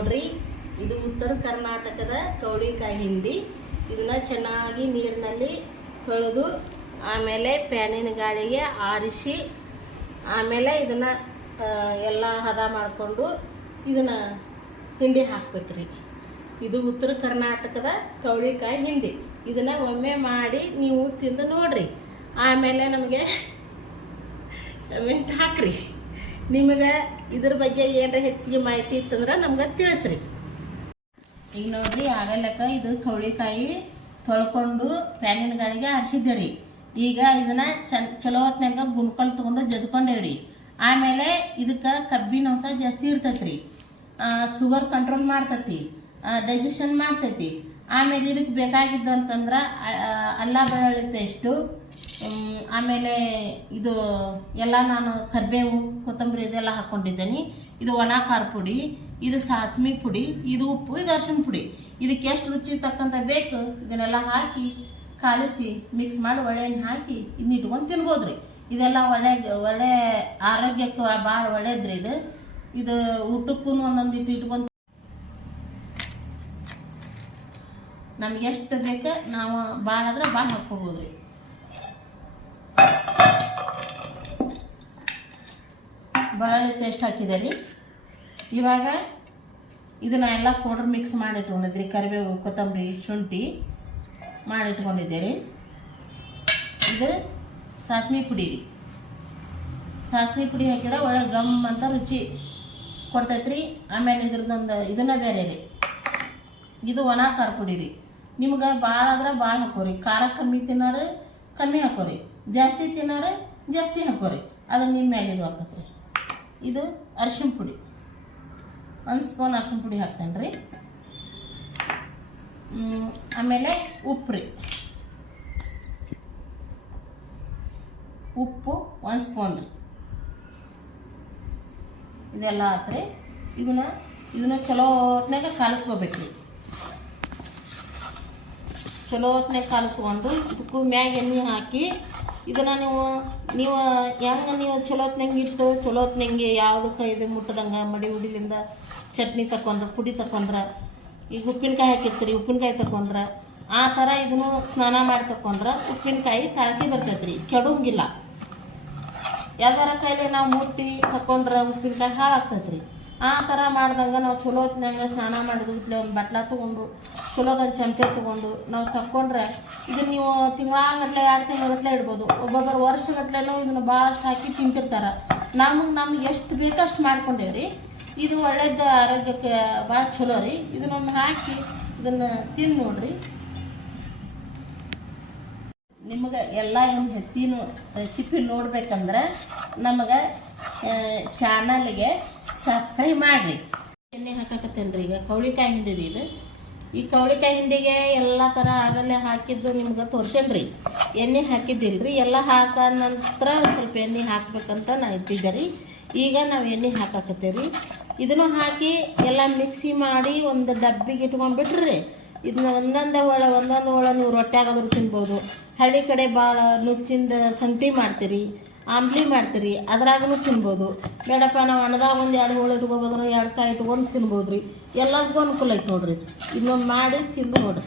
ನೋಡ್ರಿ, ಇದು ಉತ್ತರ ಕರ್ನಾಟಕದ ಕವಳಿಕಾಯಿ ಹಿಂಡಿ. ಇದನ್ನ ಚೆನ್ನಾಗಿ ನೀರಿನಲ್ಲಿ ತೊಳೆದು ಆಮೇಲೆ ಪ್ಯಾನಿನ ಗಾಳಿಗೆ ಆರಿಸಿ ಆಮೇಲೆ ಇದನ್ನ ಎಲ್ಲ ಹದ ಮಾಡಿಕೊಂಡು ಇದನ್ನ ಹಿಂಡಿ ಹಾಕ್ಬೇಕ್ರಿ. ಇದು ಉತ್ತರ ಕರ್ನಾಟಕದ ಕವಳಿಕಾಯಿ ಹಿಂಡಿ. ಇದನ್ನ ಒಮ್ಮೆ ಮಾಡಿ ನೀವು ತಿಂದು ನೋಡ್ರಿ, ಆಮೇಲೆ ನಮಗೆ ಕಮೆಂಟ್ ಹಾಕ್ರಿ. ನಿಮಗೆ ಇದ್ರ ಬಗ್ಗೆ ಏನಾರ ಹೆಚ್ಚಿಗೆ ಮಾಹಿತಿ ಇತ್ತಂದ್ರೆ ನಮ್ಗೆ ತಿಳಿಸ್ರಿ. ಈಗ ನೋಡ್ರಿ, ಆಗಲಕ್ಕ ಇದು ಕವಳಿಕಾಯಿ ತೊಳ್ಕೊಂಡು ಪ್ಯಾನಿನ ಗಾಳಿಗೆ ಆರಿಸಿದ್ದೆ ರೀ. ಈಗ ಇದನ್ನ ಚಲೋ ಹೊತ್ನಾಗ ಗುಣ್ಕಲ್ ತೊಗೊಂಡು ಜದ್ಕೊಂಡೇವ್ರಿ. ಆಮೇಲೆ ಇದಕ್ಕೆ ಕಬ್ಬಿನ ಅಂಶ ಜಾಸ್ತಿ ಇರ್ತೈತ್ರಿ, ಶುಗರ್ ಕಂಟ್ರೋಲ್ ಮಾಡ್ತೈತಿ, ಡೈಜೆಷನ್ ಮಾಡ್ತೈತಿ. ಆಮೇಲೆ ಇದಕ್ಕೆ ಬೇಕಾಗಿದ್ದಂತಂದ್ರೆ ಅಲ್ಲ ಬೆಳ್ಳುಳ್ಳಿ ಪೇಸ್ಟು, ಆಮೇಲೆ ಇದು ಎಲ್ಲ ನಾನು ಕರಿಬೇವು ಕೊತ್ತಂಬರಿ ಇದೆಲ್ಲ ಹಾಕ್ಕೊಂಡಿದ್ದೇನೆ. ಇದು ಒಣ ಖಾರ ಪುಡಿ, ಇದು ಸಾಸ್ಮಿ ಪುಡಿ, ಇದು ಉಪ್ಪು, ಇದು ಅರಿಶಿನ ಪುಡಿ. ಇದಕ್ಕೆ ಎಷ್ಟು ರುಚಿ ತಕ್ಕಂತ ಬೇಕು ಇದನ್ನೆಲ್ಲ ಹಾಕಿ ಕಾಲಿಸಿ ಮಿಕ್ಸ್ ಮಾಡಿ ಒಳ್ಳೆಣ್ಣೆ ಹಾಕಿ ಇದನ್ನ ಇಟ್ಕೊಂಡು ತಿನ್ಬೋದ್ರಿ. ಇದೆಲ್ಲ ಒಳ್ಳೆ ಆರೋಗ್ಯಕ್ಕೆ ಭಾಳ ಒಳ್ಳೇದ್ರಿ. ಇದು ಊಟಕ್ಕೂ ಒಂದೊಂದಿಟ್ಟು ಇಟ್ಕೊಂಡು ನಮ್ಗೆ ಎಷ್ಟು ಬೇಕು ನಾವು ಭಾಳ ಆದ್ರೆ ಭಾಳ ಹಾಕ್ಕೊಬೋದ್ರಿ. ಬೆಳ್ಳುಳ್ಳಿ ಪೇಸ್ಟ್ ಹಾಕಿದೆ ರೀ. ಇವಾಗ ಇದನ್ನ ಎಲ್ಲ ಪೌಡ್ರ್ ಮಿಕ್ಸ್ ಮಾಡಿ ಇಟ್ಕೊಂಡಿದ್ರಿ. ಕರಿಬೇವು, ಕೊತ್ತಂಬರಿ, ಶುಂಠಿ ಮಾಡಿಟ್ಕೊಂಡಿದ್ದೆ ರೀ. ಇದು ಸಾಸ್ಮಿ ಪುಡಿ ರೀ. ಸಾಸ್ಮಿ ಪುಡಿ ಹಾಕಿದ್ರೆ ಒಳ್ಳೆ ಗಮ್ ಅಂತ ರುಚಿ ಕೊಡ್ತೈತ್ರಿ. ಆಮೇಲೆ ಇದ್ರದ್ದೊಂದು ಇದನ್ನ ಬೇರೆ ರೀ, ಇದು ಒಣ ಖಾರ ಪುಡಿ ರೀ. ನಿಮ್ಗೆ ಭಾಳ ಆದ್ರೆ ಭಾಳ ಹಾಕೋರಿ, ಖಾರ ಕಮ್ಮಿ ತಿನ್ನೋರು ಕಮ್ಮಿ ಹಾಕೋರಿ, ಜಾಸ್ತಿ ತಿನ್ನೋರು ಜಾಸ್ತಿ ಹಾಕೋರಿ, ಅದು ನಿಮ್ಮ ಮೇಲೆ ಇದು ಹಾಕತ್ರಿ. ಇದು ಅರಿಶಿನ ಪುಡಿ, 1 ಸ್ಪೂನ್ ಅರಿಶಿನ ಪುಡಿ ಹಾಕ್ತೇನೆ ರೀ. ಆಮೇಲೆ ಉಪ್ಪು ರೀ, ಉಪ್ಪು 1 ಸ್ಪೂನ್ ರೀ. ಇದೆಲ್ಲ ಹಾಕ್ರಿ. ಇದನ್ನ ಚಲೋ ಹೊತ್ನಾಗ ಕಾಲಿಸ್ಕೋಬೇಕ್ರಿ. ಚಲೋ ಹೊತ್ನಾಗ ಕಾಲಿಸ್ಕೊಂಡು ಇದಕ್ಕೂ ಮ್ಯಾಗ ಎಣ್ಣೆ ಹಾಕಿ ಇದನ್ನು ನೀವು ಹೆಂಗೆ ನೀವು ಚಲೋ ಹೊತ್ನಾಗ ಇಟ್ಟು ಚಲೋ ಹೊತ್ನಂಗೆ ಯಾವುದಕ್ಕೆ ಇದು ಮುಟ್ಟದಂಗೆ ಮಡಿ ಹುಡಿಲಿಂದ ಚಟ್ನಿ ತಕೊಂಡ್ರೆ, ಪುಡಿ ತಕೊಂಡ್ರೆ, ಈಗ ಉಪ್ಪಿನಕಾಯಿ ಹಾಕಿರ್ತೀರಿ, ಉಪ್ಪಿನಕಾಯಿ ತಕೊಂಡ್ರೆ ಆ ಥರ ಇದನ್ನು ಸ್ನಾನ ಮಾಡಿ ತಕೊಂಡ್ರೆ ಉಪ್ಪಿನಕಾಯಿ ತಾಳ್ಕಿ ಬರ್ತೈತ್ರಿ, ಕೆಡೋಂಗಿಲ್ಲ. ಯಾವ್ದಾರ ಕೈಲಿ ನಾವು ಮುಟ್ಟಿ ತಕೊಂಡ್ರೆ ಉಪ್ಪಿನಕಾಯಿ ಹಾಳಾಗ್ತೈತ್ರಿ. ಆ ಥರ ಮಾಡ್ದಂಗೆ ನಾವು ಚಲೋ ಹೊತ್ನಾಗ ಸ್ನಾನ ಮಾಡಿದ್ಲೆ ಒಂದು ಬಟ್ಲ ತೊಗೊಂಡು ಚಲೋದೊಂದು ಚಮಚ ತೊಗೊಂಡು ನಾವು ತಕ್ಕೊಂಡ್ರೆ ಇದನ್ನು ನೀವು ತಿಂಗಳಾಗಟ್ಲೆ 2 ತಿಂಗಳಗಟ್ಲೆ ಇಡ್ಬೋದು. ಒಬ್ಬೊಬ್ಬರು ವರ್ಷಗಟ್ಲೆನೂ ಇದನ್ನು ಭಾಳಷ್ಟು ಹಾಕಿ ತಿಂತಿರ್ತಾರೆ. ನಮ್ಗೆ ಎಷ್ಟು ಬೇಕಷ್ಟು ಮಾಡ್ಕೊಂಡೇವ್ರಿ. ಇದು ಒಳ್ಳೇದು, ಆರೋಗ್ಯಕ್ಕೆ ಭಾಳ ಚಲೋ ರೀ. ಇದನ್ನೊಮ್ಮೆ ಹಾಕಿ ಇದನ್ನು ತಿಂದು ನೋಡ್ರಿ. ನಿಮಗೆ ಎಲ್ಲ ಏನು ಹೆಚ್ಚಿನ ರೆಸಿಪಿ ನೋಡ್ಬೇಕಂದ್ರೆ ನಮಗೆ ಚಾನಲ್ಗೆ ಸಬ್ಸ್ಕ್ರೈಬ್ ಮಾಡಿರಿ. ಎಣ್ಣೆ ಹಾಕಕತ್ತೇನೆ ರೀ. ಈಗ ಕವಳಿಕಾಯಿ ಹಿಂಡಿ ರೀ ಇದು. ಈ ಕವಳಿಕಾಯಿ ಹಿಂಡಿಗೆ ಎಲ್ಲ ಥರ ಆಗಲ್ಲೇ ಹಾಕಿದ್ದು ನಿಮ್ಗೆ ತೋರ್ಸೇನಿ ರೀ. ಎಣ್ಣೆ ಹಾಕಿದ್ದಿಲ್ರಿ, ಎಲ್ಲ ಹಾಕ ನಂತರ ಸ್ವಲ್ಪ ಎಣ್ಣೆ ಹಾಕ್ಬೇಕಂತ ನಾನು ಇಟ್ಟಿದ್ದೆ ರೀ. ಈಗ ನಾವು ಎಣ್ಣೆ ಹಾಕಾಕತ್ತೇವೆ ರೀ. ಇದನ್ನು ಹಾಕಿ ಎಲ್ಲ ಮಿಕ್ಸಿ ಮಾಡಿ ಒಂದು ಡಬ್ಬಿಗೆ ಇಟ್ಕೊಂಡ್ಬಿಟ್ರಿ. ಇದನ್ನ ಒಂದೊಂದು ಒಳ ನೀವು ರೊಟ್ಟ್ಯಾಗಾದ್ರೂ ತಿನ್ಬೋದು. ಹಳ್ಳಿ ಕಡೆ ಭಾಳ ನುಚ್ಚಿಂದ ಸಂಟಿ ಮಾಡ್ತೀರಿ, ಆಂಬ್ಲಿ ಮಾಡ್ತೀರಿ, ಅದ್ರಾಗೂ ತಿನ್ಬೋದು. ಬೇಡಪ್ಪ ನಾವು ಅನ್ನದಾಗ ಒಂದು 2 ಹೋಳು ಇಟ್ಕೋಬೋದ್ರೆ 2 ಕಾಯಿ ಇಟ್ಕೊಂಡು ತಿನ್ಬೋದು ರೀ. ಎಲ್ಲರಿಗೂ ಅನುಕೂಲ ಐತೆ ನೋಡ್ರಿ. ಇನ್ನೊಂದು ಮಾಡಿ ತಿಂದು ನೋಡ್ರಿ.